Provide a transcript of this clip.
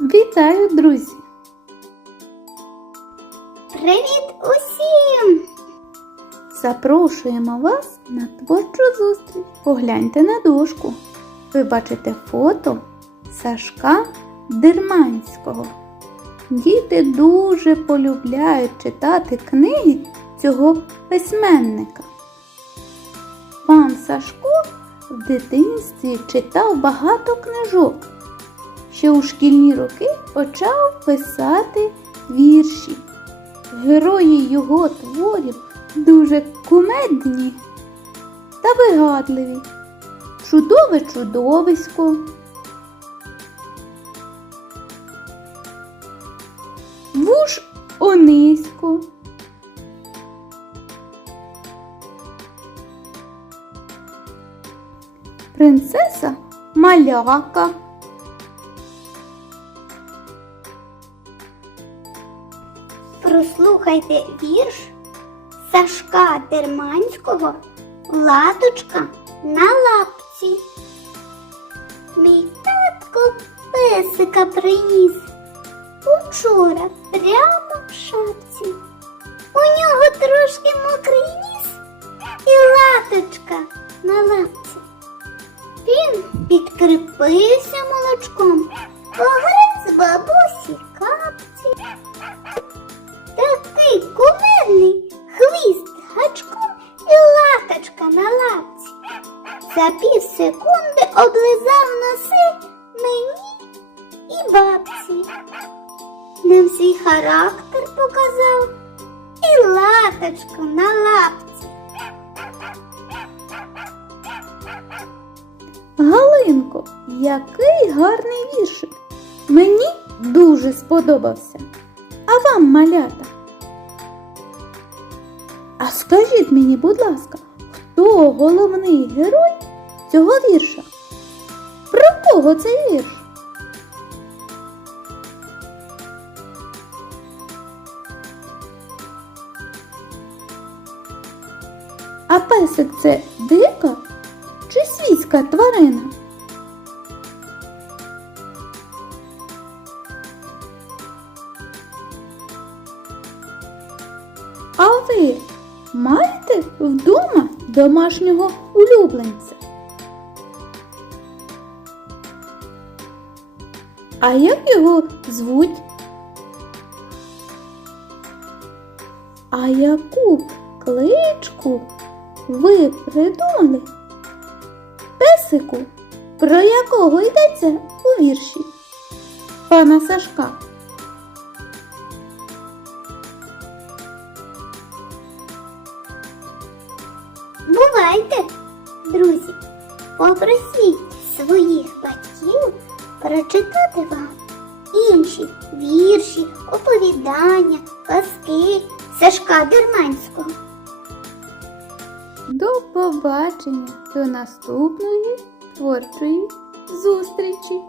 Вітаю, друзі! Привіт усім! Запрошуємо вас на творчу зустріч. Погляньте на дошку. Ви бачите фото Сашка Дерманського. Діти дуже полюбляють читати книги цього письменника. Пан Сашко в дитинстві читав багато книжок. Ще у шкільні роки почав писати вірші. Герої його творів дуже кумедні та вигадливі. Чудове чудовисько. Вуж Онисько. Принцеса Маляка. Прослухайте вірш Сашка Дерманського Латочка на лапці. Мій татко песика приніс учора прямо в шапці. У нього трошки мокрий ніс і латочка на лапці. Він підкріпився молочком, погриз бабусі капці. Такий кумедний хвіст гачком і латочка на лапці. За пів секунди облизав носи мені і бабці. Нам свій характер показав і латочку на лапці. Галинко, який гарний віршик. Мені дуже сподобався. А вам, малята? А скажіть мені, будь ласка, хто головний герой цього вірша? Про кого цей вірш? А песик це дика чи свійська тварина? А ви маєте вдома домашнього улюбленця? А як його звуть? А яку кличку ви придумали? Песику, про якого йдеться у вірші? Пана Сашка. Бувайте, друзі, попросіть своїх батьків прочитати вам інші вірші, оповідання, казки Сашка Дерманського. До побачення, до наступної творчої зустрічі!